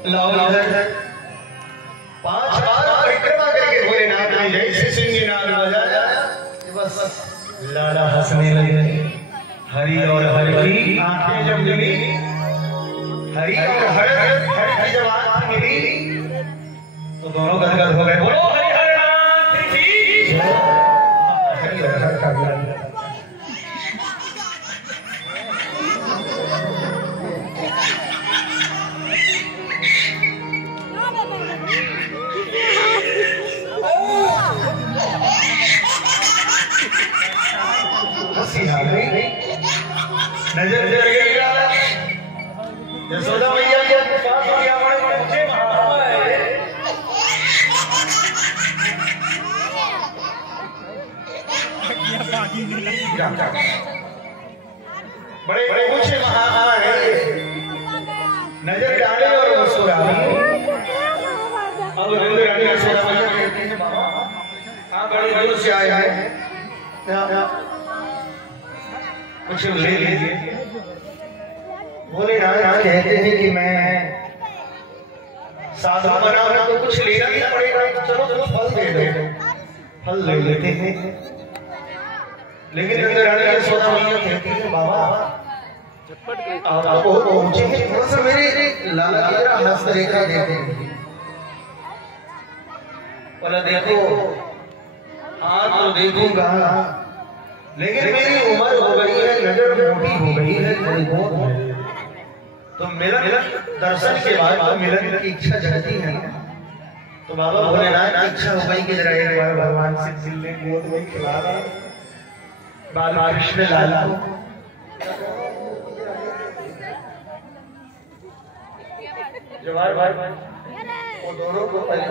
5 बार परिक्रमा करके भोलेनाथ ने जैसे सिंह नाद बजाया बस लाला हंसने लगे। हरि और हर की आंखें जब मिली, हरि और हर की जब आंख मिली तो दोनों गदगद हो गए। बोलो हरि हर नाथ की जय। हरि और हर का नजर जल गई यशोदा मैया के पास गया बड़े बड़े ऊंचे महान नजर डाले और मुस्कुराए। अब नंद रानी यशोदा मैया कहती है बाबा आप बड़े दूर से आए हैं, कुछ ले लीजिए। भोलेनाथ कहते हैं कि मैं साधु बना हूं तो कुछ लेना ही पड़ेगा, चलो कुछ फल दे दो। फल ले लेते हैं, लेकिन नंद रानी यशोदा मैया कहती है बाबा आपको पहुंचे थोड़ा सा मेरे लाला की तरह हस्तरेखा देते हैं। बोला देखो आज तो देखूंगा, लेकिन मेरी उम्र हो गई है, नजर मोटी हो गई है, तो मिलन दर्शन के बाद तो मिलन की इच्छा जगती है। तो बाबा भोलेनाथ की इच्छा हो गई कि जरा एक बार भगवान से मिलने गोद में खिला रहे बाल कृष्ण लाला। जवाहर भाई वो दोनों को पहले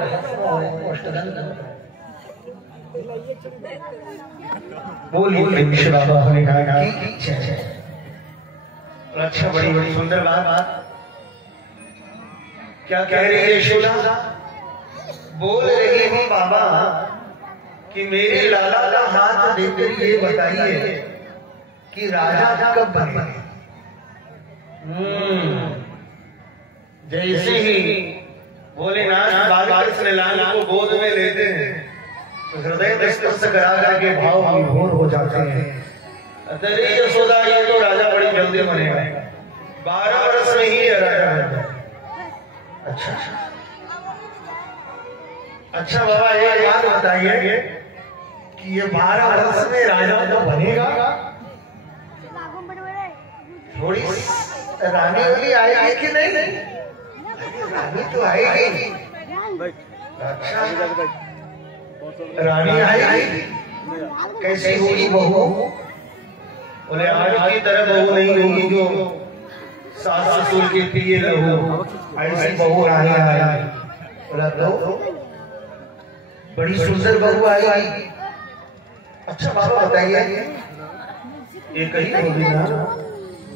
बोलिए बाबा भोलेनाथ की जय। अच्छा बड़ी बड़ी सुंदर बात क्या कह रही है यशोदा? बोल रही हूँ बाबा कि मेरे लाला का हाथ देकर ये बताइए कि राजा कब बने। जैसे ही भोलेनाथ बालकृष्ण लाल को गोद में लेते हैं तो हृदय स्पर्श करा करके भाव विभोर हो जाते हैं। अरे यशोदा ये तो राजा बड़ी जल्दी बनेगा, 12 वर्ष में ही राजा है। अच्छा बाबा एक बात बताइए कि ये 12 वर्ष में राजा तो बनेगा, थोड़ी रानी वाली आएगी कि नहीं? रानी तो आएगी। अच्छा रानी आएगी, कैसी होगी बहू? बोले आज की तरह बहू नहीं होगी जो सास ससुर के पिए लहू, ऐसी बहू रानी आएगी। बोला तो बड़ी सुंदर बहू आएगी। अच्छा बाबा बताइए ये कहीं होगी ना?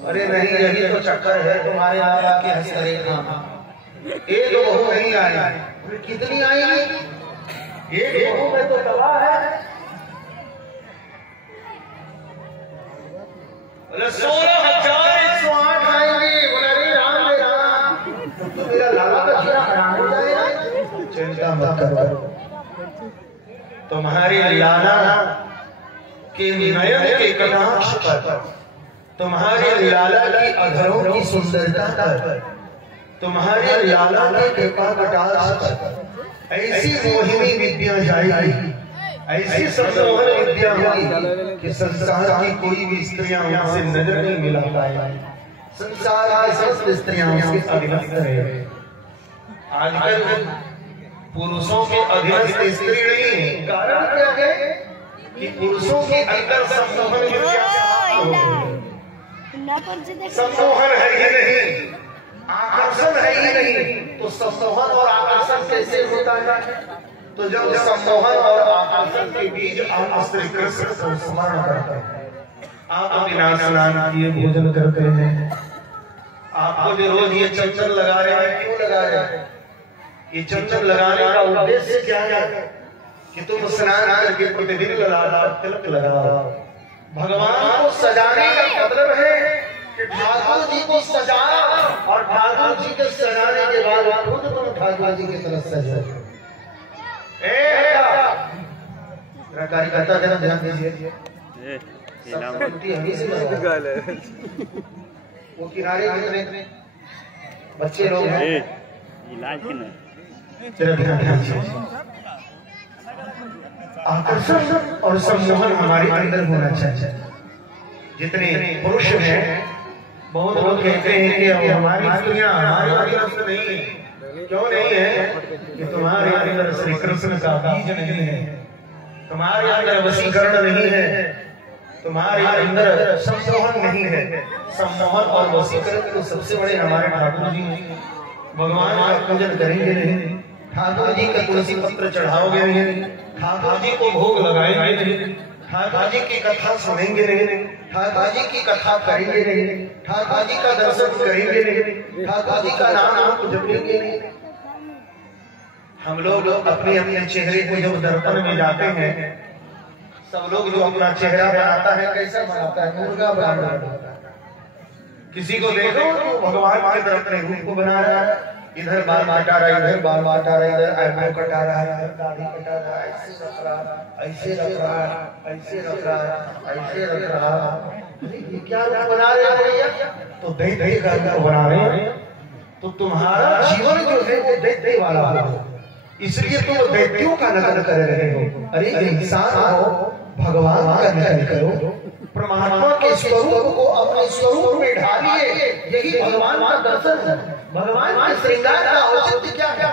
अरे नहीं यही तो चक्कर है तुम्हारे यहाँ के हस्तरेखा। एक बहू नहीं आएगी, कितनी आएगी? एक बहू में तो तबाह है। 16,108 आएंगे। बोला रे राम रे राम, तो मेरा लाला का चेहरा हराम हो जाएगा। चिंता मत करो, तुम्हारे लाला के नयन के कटाक्ष पर, तुम्हारे लाला की अधरों की सुंदरता पर, तुम्हारे लाला के कृपा कटाक्ष पर ऐसी मोहिनी विद्या जाएगी, ऐसी सम्मोहन विद्या होगी कि संसार की कोई भी स्त्रियां उनसे नजर नहीं मिला पाएगी। संसार की समस्त स्त्रियां उसके अधीनस्थ रहेंगी। आजकल पुरुषों के अधीनस्थ स्त्री नहीं है। कारण क्या है कि पुरुषों के अंदर सम्मोहन विद्या सम्मोहन है ही नहीं, आकर्षण है ही नहीं, तो सम्मोहन और आकर्षण कैसे होता है? तो जब सम्मोहन और आकर्षण के बीच हम श्री कृष्ण को स्मरण करते हैं, आप बिना स्नान किए भोजन करते हैं, आपको जो रोज ये चंचल लगा रहे हैं, क्यों लगा रहे हैं? ये चंचल लगाने का उद्देश्य क्या है कि तुम स्नान करके प्रतिदिन तिलक लगाओ। भगवान को सजाने का मतलब है कि ठाकुर जी को सजाना, और ठाकुर जी के सजाने के बाद ठाकुर जी की तरफ सजो। कार्यकर्ता जरा ध्यान दीजिए, वो किनारे कितने बच्चे लोग हैं, आकर्षण और सम्मोहन हमारे अंदर होना चाहिए। जितने पुरुष हैं, बहुत लोग कहते हैं कि हमारी स्त्रियां हमारे तरफ से नहीं है। क्यों नहीं है? कि तुम्हारे अंदर श्री कृष्ण का बीज नहीं है, तुम्हारे अंदर वशीकरण नहीं है, तुम्हारे अंदर सम्मोहन नहीं है। सम्मोहन और वशीकरण तो सबसे बड़े हमारे ठाकुर जी। भगवान का पूजन करेंगे नहीं, ठाकुर जी का तुलसी पत्र चढ़ाओगे नहीं, ठाकुर जी को भोग लगाएंगे नहीं, ठाकुर जी की कथा सुनेंगे नहीं, ठाकुर जी की कथा करेंगे नहीं, ठाकुर जी का दर्शन करेंगे नहीं, ठाकुर जी का नाम आप जपेंगे नहीं। हम लोग अपने अपने चेहरे को जब दर्पण में जाते हैं, सब लोग जो अपना चेहरा बनाता है कैसा बनाता है? मुर्गा बनाता है। किसी को देखो तो भगवान की तरफ अपने रूप को बना रहा है, इधर बाल काटा रहा है, इधर बाल काटा रहा है, इधर आईब्रो कटा रहा है, इधर दाढ़ी कटा रहा है, ऐसे रख रहा है, ऐसे रख रहा है, ऐसे रख रहा है, ऐसे रख रहा है। ये क्या बना रहे हैं भैया? तो दैत्य का रूप बना रहे हैं। तो तुम्हारा जीवन जो है वो दैत्य वाला हो, इसलिए तुम दैत्यों का नकल कर रहे हो। अरे इंसान हो, भगवान का नकल करो, परमात्मा के स्वरूप को अपने स्वरूप में ढालिए। यही भगवान का दर्शन है। भगवान के श्रृंगार का औचित्य क्या है?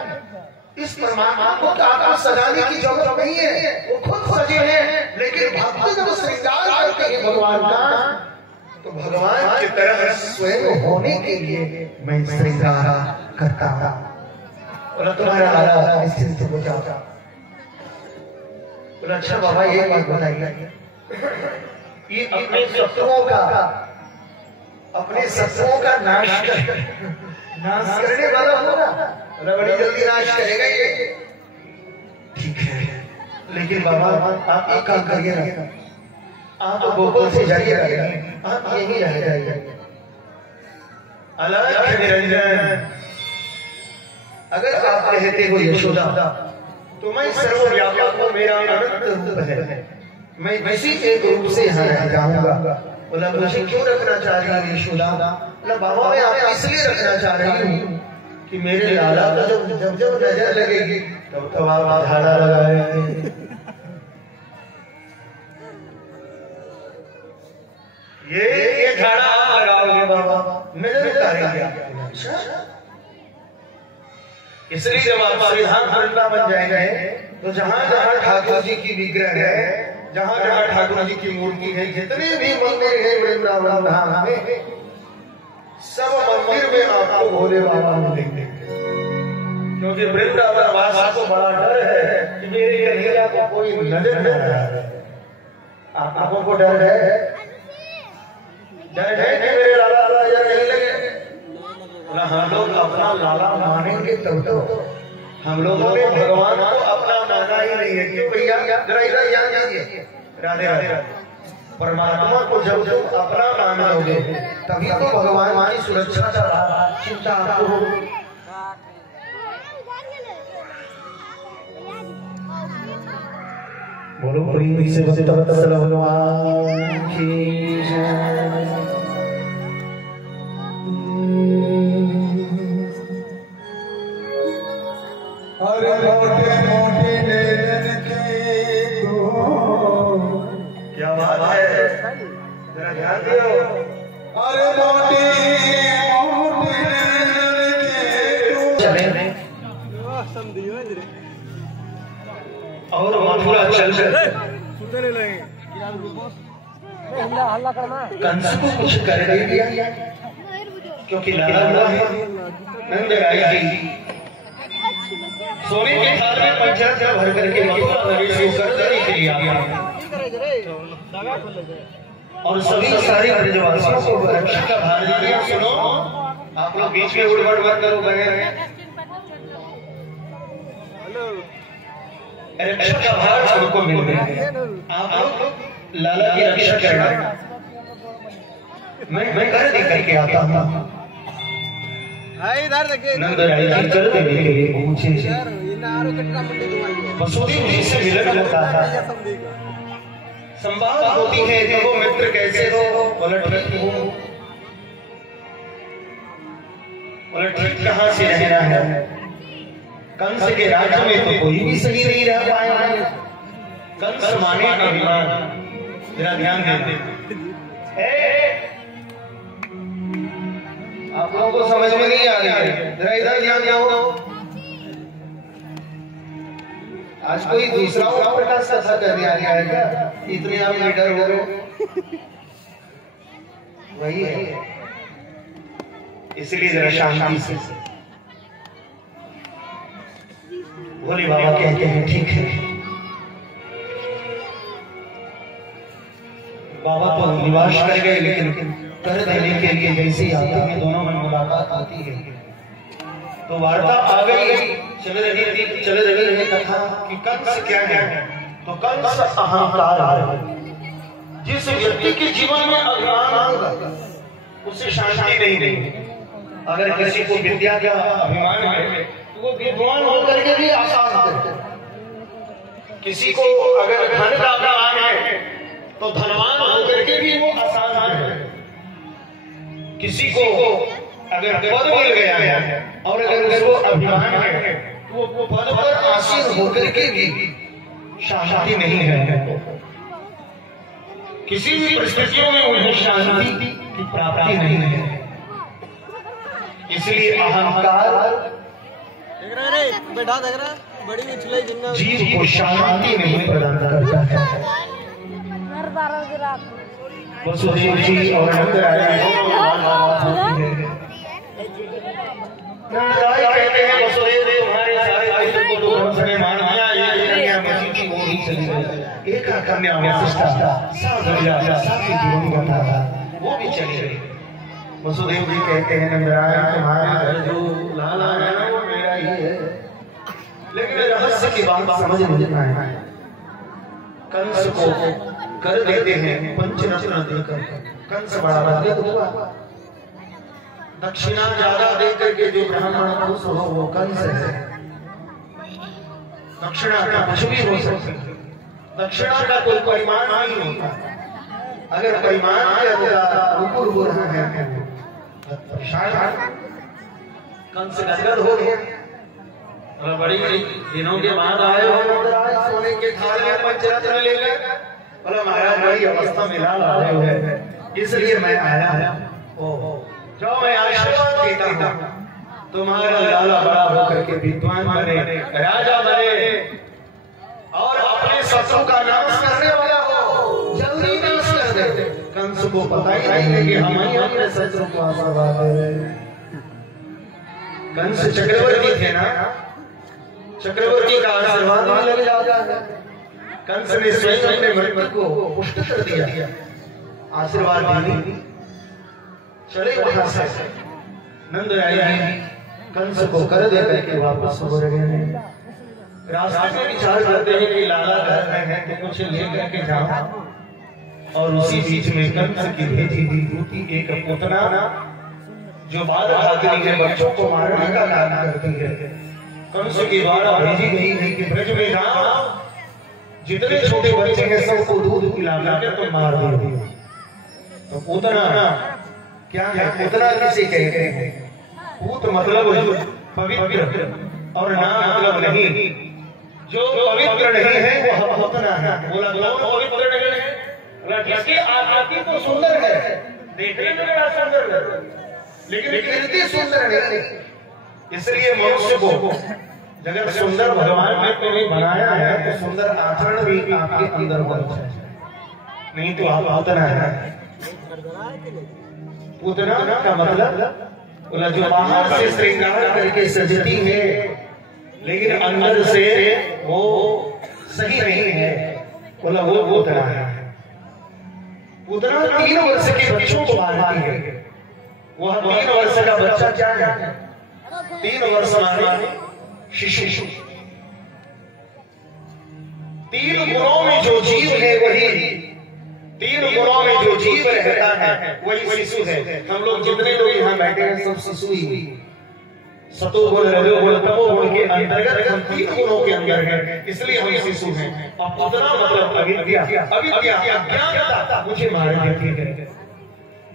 इस परमात्मा को आपको सजाने की जरूरत नहीं है, वो खुद सजे हैं। लेकिन भक्त जब श्रृंगार करते हैं भगवान का, तो भगवान की तरह स्वयं होने के लिए मैं श्रृंगार करता हूँ। तुम्हारा लाला निश्चिंत हो जाता। बोला अच्छा बाबा एक बात बताइए, ये अपने शत्रुओं का नाश करने वाला होगा, बड़ी जल्दी नाश करेगा ये। ठीक है, लेकिन बाबा आप एक काम करिए ना, आप गोकुल से जाइए, आप यही रह जाइए। अलग निरंजन, अगर आप कहते हो यशोदा तो मैं सर्वव्यापक हूँ, मेरा अनंत रूप है, मैं किसी एक रूप से यहाँ रह जाऊंगा। बोला मुझे क्यों रखना चाह रही है यशोदा? बोला बाबा मैं आपको इसलिए रखना चाह रही हूँ कि मेरे लाला को जब जब नजर लगेगी तब आप झाड़ा लगाएंगे। ये झाड़ा आप लगाओगे बाबा, नजर उतारेंगे। इसलिए जब आप परिधान वृंदावन जाएंगे तो जहाँ जहाँ ठाकुर जी की विग्रह है, जहाँ जहाँ ठाकुर जी की मूर्ति है, जितने भी मंदिर है वृंदावन धाम में, सब मंदिर में आपको भोले बाबा मिलेंगे। क्योंकि वृंदावन वासी को बड़ा डर है कि मेरी कन्हैया को कोई नजर न आए। आपको को डर है? डर है कि मेरे लाला नजर नहीं लगे? हम लोग अपना लाला मानेंगे तब तो। हम लोगों ने भगवान को अपना माना ही नहीं है। क्यों भैया? जरा इधर ध्यान दीजिए। राधे राधे। परमात्मा को जब जब अपना मानोगे तभी तो भगवान की सुरक्षा का चिंता आपको होगी। बोलो प्रेम से भगवान की जय। अरे मोटे मोटे नैनन के दो, क्या बात है, जरा ध्यान दियो। अरे मोटे मोटे नैनन के दो, और मथुरा चल कंस को कुछ कर नहीं दिया, क्योंकि लाला हुआ है नंद राय जी सोने के थाल में पंचामृत भर करके मथुरा नगरी से करने के लिए आया और सभी सारे ब्रजवासियों को रक्षा का भार दिया। सुनो, आप लोग बीच में उड़ बढ़ करो गए, रक्षा का भार सबको मिल गया। आप लोग लाला की रक्षा करना, मैं कर दे करके आता हूँ। इधर देखिए नंदराई जी जल देने के लिए पहुंचे। वसुदेव जी से मिलन होता है, संवाद होती है कि वो मित्र कैसे हो, बोला ठीक हो, बोला ठीक कहाँ से रहना है, कंस के राज्य में तो कोई भी सही नहीं रह पाएगा, कंस माने का अभिमान। जरा ध्यान देते, आप लोगों को समझ में नहीं आ रही है, जरा इधर ध्यान दो। आज कोई दूसरा ऊपर का सफर कर दिया गया है क्या? इतने आप लीडर हो रहे हो, वही है, इसलिए जरा शांति से। भोले बाबा कहते हैं ठीक है। बाबा तो निवास कर गए, लेकिन कर देने के लिए जैसे ही आते हैं दोनों में मुलाकात होती है, तो वार्ता आ गई। चल रही है कथा कि कंस क्या है, तो कंस अहंकार है। जिस व्यक्ति के जीवन में अभिमान होगा उससे शांति नहीं रहेगी। अगर किसी को विद्या का अभिमान है तो वो विद्वान होकर के भी आसान करते, किसी को अगर धन का अभिमान है तो धनवान होकर के भी वो आसान है, किसी को अगर पद मिल गया है और अगर उसको अभिमान है वो पद पर आसीन होकर के भी शांति नहीं है। किसी भी परिस्थितियों में उन्हें शांति की प्राप्ति नहीं है। इसलिए अहंकार बैठा देख रहा बड़ी जीव को शांति नहीं प्रदान करता है। वसुदेव जी और नंदराय कहते हैं वसुदेव तुम्हारे सारे पुत्र को तो कंस ने मान लिया, ये कन्या मसी की ओर ही चली गई। एक कन्या वशिष्ठा साथी जीवन बता था, वो भी चली गई। वसुदेव जी कहते हैं नंदराय तुम्हारा घर जो लाला है ना वो मेरा ही है, लेकिन रहस्य की बात समझ नहीं आए। कंस को कर देते हैं पंचरत्न देकर, कंस बड़ा राजा हुआ। दक्षिणा ज्यादा देकर के जो ब्राह्मण खुश हो वो कंस है। दक्षिणा का कुछ भी हो सकता है, दक्षिणा का कोई परिमाण नहीं होता। अगर परिमाण के ऊपर हो रहा है कंस गदगद हो गया। बड़ी दिनों के बाद आए हो सोने के थाल में पंचरत्न लेकर, बोला महाराज बड़ी अवस्था में लाल आए हुए हैं, इसलिए मैं आया हूं। जो मैं आशीर्वाद देता हूं तुम्हारा लाला बड़ा होकर के विद्वान बने, राजा बने और अपने शत्रु का नाश करने वाला हो, जल्दी नाश कर दे। कंस को पता ही नहीं है कि हम ही अपने शत्रु को आशीर्वाद दे रहे हैं। कंस चक्रवर्ती थे ना, चक्रवर्ती का आशीर्वाद लग जाता है। कंस ने स्वयं अपने मित्र को पुष्ट कर दिया, आशीर्वाद दी। चले वहां से नंदराय जी कंस को कर दे करके वापस हो रहे हैं। रास्ते में विचार करते हैं कि लाला घर में है तो कुछ लेकर के जाओ, और उसी बीच में कंस की भेजी हुई दूती एक पुतना जो बाल भागनी है, बच्चों को मारने का काम करती है, कंस के द्वारा भेजी गई है कि ब्रज में जाओ, जितने छोटे बच्चे हैं सबको दूध पिला करके तुम मार दो। तो पूतना क्या है? पूतना किसे कहते हैं? पूत मतलब पवित्र और ना मतलब नहीं। जो पवित्र नहीं है वो पूतना है। बोला पवित्र नहीं है, जिसकी आकृति तो सुंदर है, देखने में बड़ा सुंदर है, लेकिन कीर्ति सुंदर नहीं। इसलिए मनुष्य को अगर सुंदर भगवान ने तुम्हें बनाया है तो सुंदर आचरण भी आपके अंदर होना चाहिए, नहीं तो आप पूतना है। पूतना का मतलब बोला जो बाहर से श्रृंगार करके सजती है लेकिन अंदर से वो सही नहीं है, बोला वो पूतना है। पूतना 3 वर्ष के बच्चों को मारती है। वह 3 वर्ष का बच्चा क्या है? 3 वर्ष माने शिशु। 3 गुणों में जो जीव है वही 3 गुणों में जो जीव रहता है वही शिशु है। हम लोग जितने लोग यहाँ बैठे हैं सब शिशु ही, सतोगुण रजोगुण तमोगुण के अंतर्गत हम 3 गुणों के अंदर हैं, इसलिए हम शिशु हैं। और पूतना मतलब अविद्या, अविद्या अज्ञानता मुझे मार देती है।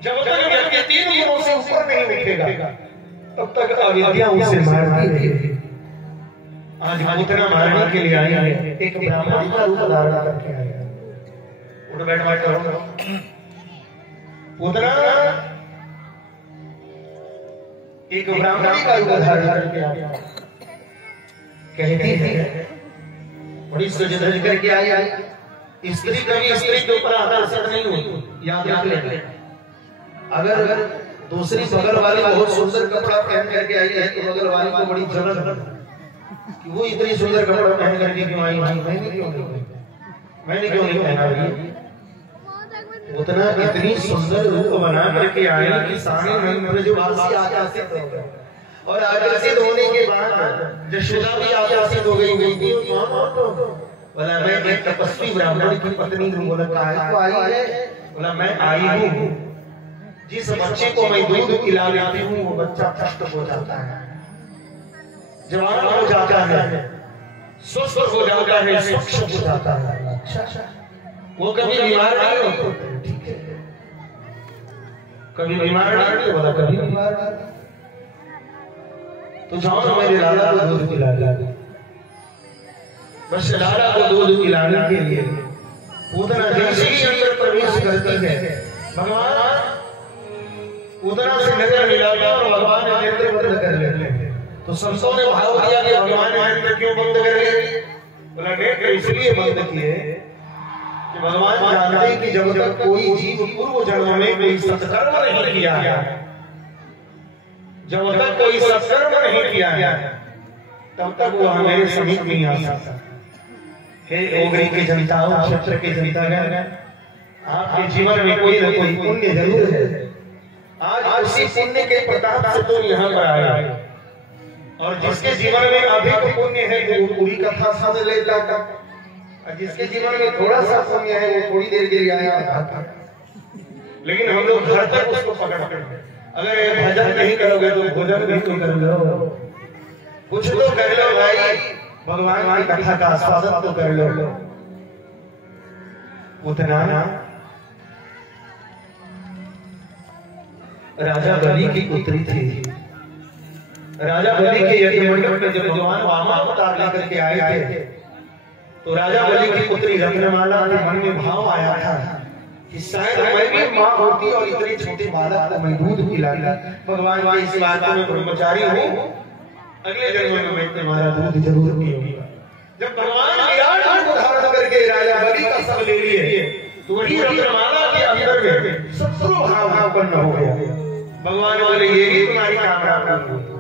जब तक व्यक्ति 3 गुणों से ऊपर नहीं उठेगा तब तक अविद्या उसे मारती है। आज पूतना मारने के लिए आए हैं, एक ब्राह्मण का रूप धारण करके आए हैं। उठ बैठ बैठ करो। पूतना एक ब्राह्मणी का रूप धारण करके आया, कहती है बड़ी सज धज करके आई। स्त्री कभी स्त्री के ऊपर आकर्षित नहीं होती, याद रख ले। अगर दूसरी बगल वाली बहुत सुंदर कपड़ा पहन करके आई है तो बगल वाली को बड़ी जलन कि वो इतनी सुंदर कपड़ा पहन करके क्यों आई, मैंने क्यों नहीं पहना। उतना इतनी सुंदर रूप बना करके आया कि सारे ब्रजवासी आकर्षित हो गए। और आकर्षित होने के बाद यशोदा भी आकर्षित हो गई। बोला मैं एक तपस्वी ब्राह्मण की पत्नी हूँ। बोला काहे को आई है? बोला मैं आई हूँ, जिस बच्चे को मैं दूध पिला लेती हूँ वो बच्चा पुष्ट हो जाता है, जवान हो जाता है, स्वस्थ हो जाता है, स्वच्छ हो जाता है। अच्छा, वो कभी बीमार नहीं होता। ठीक है, कभी बीमार नहीं होता, कभी बीमार नहीं। तो जाओ मेरे लाला को दूध पिला दो। बस लाला को दूध पिलाने के लिए पूतना जैसे ही अंदर प्रवेश करती है, भगवान पूतना से नजर मिलाता और भगवान नेत्र बंद कर लेते हैं। तो संतों ने भाव दिया कि भगवान नेत्र क्यों बंद कर रहे? बोला नेत्र इसलिए बंद किए कि भगवान जानते हैं कि जब तक कोई जीव पूर्व जन्म में कोई सत्कर्म नहीं किया है, जब तक कोई सत्कर्म नहीं किया है तब तक वो हमारे समीप नहीं आ सकता। हे ओगरी के जनताओं, क्षेत्र के जनतागण, आपके जीवन में कोई न कोई पुण्य जरूर है। आज उसी पुण्य के प्रताप से तुम यहाँ पर आए, और जिसके जीवन में अधिक पुण्य है वो पूरी कथा सुन लेता, और जिसके जीवन में थोड़ा सा पुण्य है वो थोड़ी देर के लिए आया। लेकिन हम लोग घर तक उसको पकड़ते हैं। अगर भजन नहीं करोगे तो भोजन भी तो कर लो, कुछ तो कर लो भाई, भगवान की कथा का आस्वादन तो कर लो। उतना राजा बलि की पुत्री थी। राजा बलि के यज्ञमंडप में जब जवान वामन अवतार लेकर के आए थे तो राजा बलि की पुत्री रत्नमाला के मन में भाव आया था कि शायद मैं भी मां होती और इतने छोटे बालक को मैं दूध पिलाता। भगवान के इस बात में ब्रह्मचारी हूँ, अगले जन्म में मैं तुम्हारा दूध जरूर पीऊंगा। जब भगवान विराट रूप धारण करके राजा बलि का सब ले लिए तो वही रत्नमाला के अंदर में शत्रु भाव उत्पन्न हो गया। भगवान बोले ये भी तुम्हारी कामना पूरी।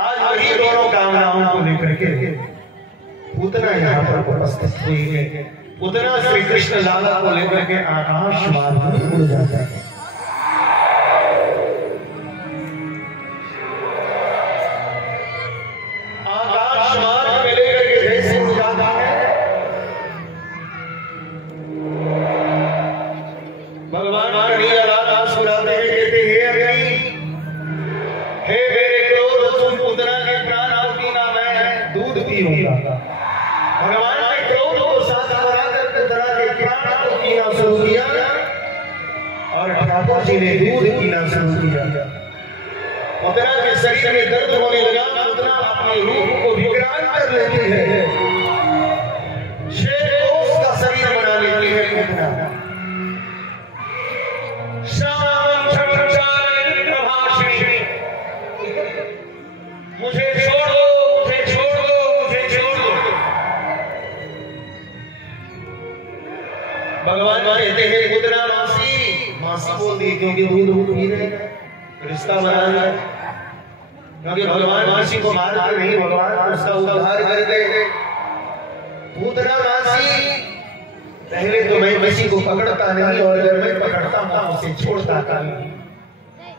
आज वही दोनों कामनाओं को लेकर के पूतना यहाँ पर उपस्थित हुई है। पूतना श्री कृष्ण लाला को लेकर के आकाश मार्ग में उड़ जाता है। आकाश मार्ग में लेकर के जैसे उड़ जाता है, भगवान कन्हैया लाला सुनाते हैं, कहते हे हे मेरे क्रोध, तुम पूतना के प्राण पीना, मैं दूध पीऊंगा। भगवान ने क्रोध को साथ लगा करके धरा के प्राण को पीना शुरू किया और ठाकुर जी ने दूध पीना शुरू किया। पूतना के शरीर में दर्द होने लगा। पूतना अपने रूप को विकराल कर लेती है, शेर कोष का शरीर बना लेती है। पूतना मुझे छोड़ दो, मुझे छोड़ दो, मुझे छोड़ दो। भगवान कहते हैं पूतना मासी, मासी बोल दी क्योंकि दूध पी रहे, रिश्ता बना रहे, क्योंकि भगवान मासी को मार कर नहीं, भगवान उसका उद्धार कर गए। पूतना मासी, पहले तो मैं किसी को पकड़ता नहीं और अगर मैं पकड़ता हूं उसे छोड़ता नहीं,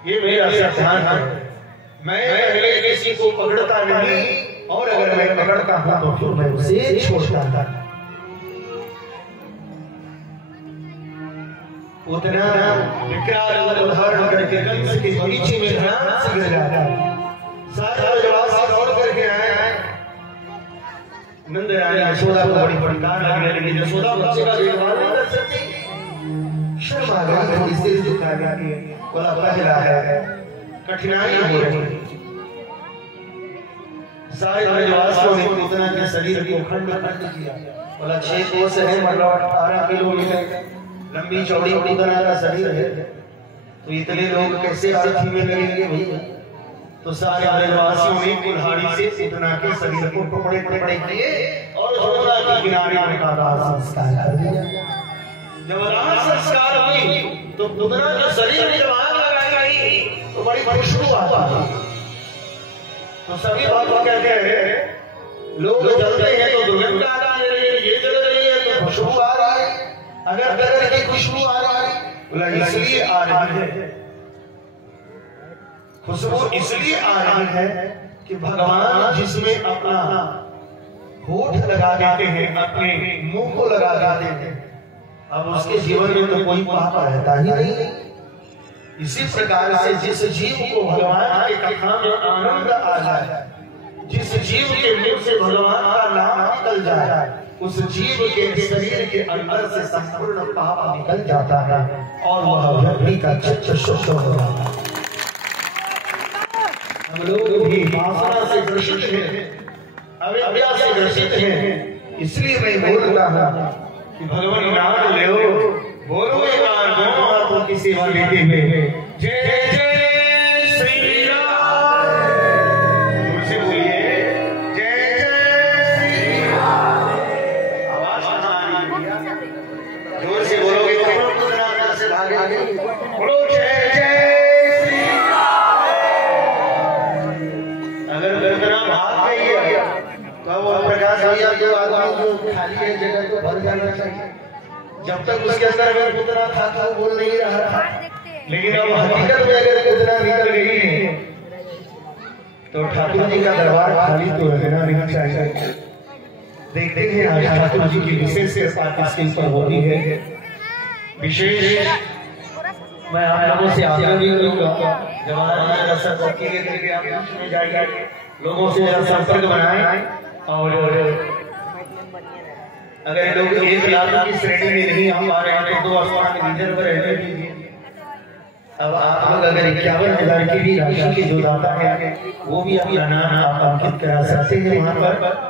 ये मेरा सिद्धांत है। मैं पहले किसी को पकड़ता नहीं और अगर मैं पकड़ता हूं तो फिर मैं उसे छोड़ता था। उतना विकराल रूप धारण करके कंस के बगीचे में ध्यान से गिर जाता। सारे ब्रजवासी यशोदा को बड़ी फटकार लगने लगी। यशोदा बच्चे का देखभाल नहीं कर सकती, शर्म आ गई, थोड़ी सी झुका गई, बोला पहला है कठिनाई हो रही है। सारे ब्रजवासियों ने पूतना के शरीर को खंड खंड किया, बोला 6 कोस है, मतलब 18 किलोमीटर लंबी चौड़ी पूतना का शरीर है, तो इतने लोग कैसे अर्थी में लगेंगे भैया। तो सारे ब्रजवासियों ने कुल्हाड़ी से पूतना के शरीर को टुकड़े टुकड़े किए और यमुना के किनारे उनका दाह संस्कार कर दिया। जब दाह संस्कार हुई तो पूतना के शरीर में जब आग लगाई गई तो बड़ी खुशबू आती, तो सभी भक्त कहते हैं लोग जलते हैं तो दुर्गंध आ रही है, ये जल रही है तो खुशबू आ रही है, अगर डर की खुशबू आ रही है, बोला इसलिए आ रही है, खुशबू इसलिए आ रही है कि भगवान जिसमें अपना होठ लगा देते हैं, अपने मुंह को लगा देते हैं, अब उसके जीवन में तो कोई पाप रहता ही नहीं। इसी प्रकार से जिस जीव को भगवान के कथा में आनंद आ जाए, जिस जीव के मुंह से भगवान का नाम निकल जाए, उस जीव के शरीर के अंदर से संपूर्ण पाप निकल जाता है और वह व्यक्ति का चित्त शुद्ध हो जाता है। हम लोग भी वासना से ग्रसित हैं, अविद्या से ग्रसित हैं, इसलिए मैं बोलता हूँ कि भगवान नाम ले बोलो दोनों हाथों की सेवा लेते हुए जय जय श्री राम, मुझसे बोलिए जय जय श्री राम। आवाज कहाँ आ रही है? जोर से बोलोगे तो से भागेंगे, बोलो जय जय श्री राम। अगर गर्दना भाग गई है तो वो प्रकाश भैया जो आदमी जो खाली है जगह तो भर जाना चाहिए। जब तक उसके अंदर अगर पुतना था वो बोल नहीं रहा था, लेकिन अब हकीकत में अगर पुतना निकल गई है तो ठाकुर जी का दरबार खाली तो रहना नहीं चाहिए। देखते हैं आज ठाकुर जी की विशेष इसके ऊपर होती है विशेष। मैं आप लोगों से आग्रह भी करूंगा, जब हमारा दर्शक करके आप बीच में जाइए, लोगों से संपर्क बनाएं, और अगर लोग 1 लाख की श्रेणी में नहीं आ पा रहे हैं तो 2 स्थान रिजर्व रहने दीजिए। अब आप लोग अगर 51,000 की भी राशि के जो दाता है वो भी अपना नाम आप अंकित करा सकते हैं वहां पर।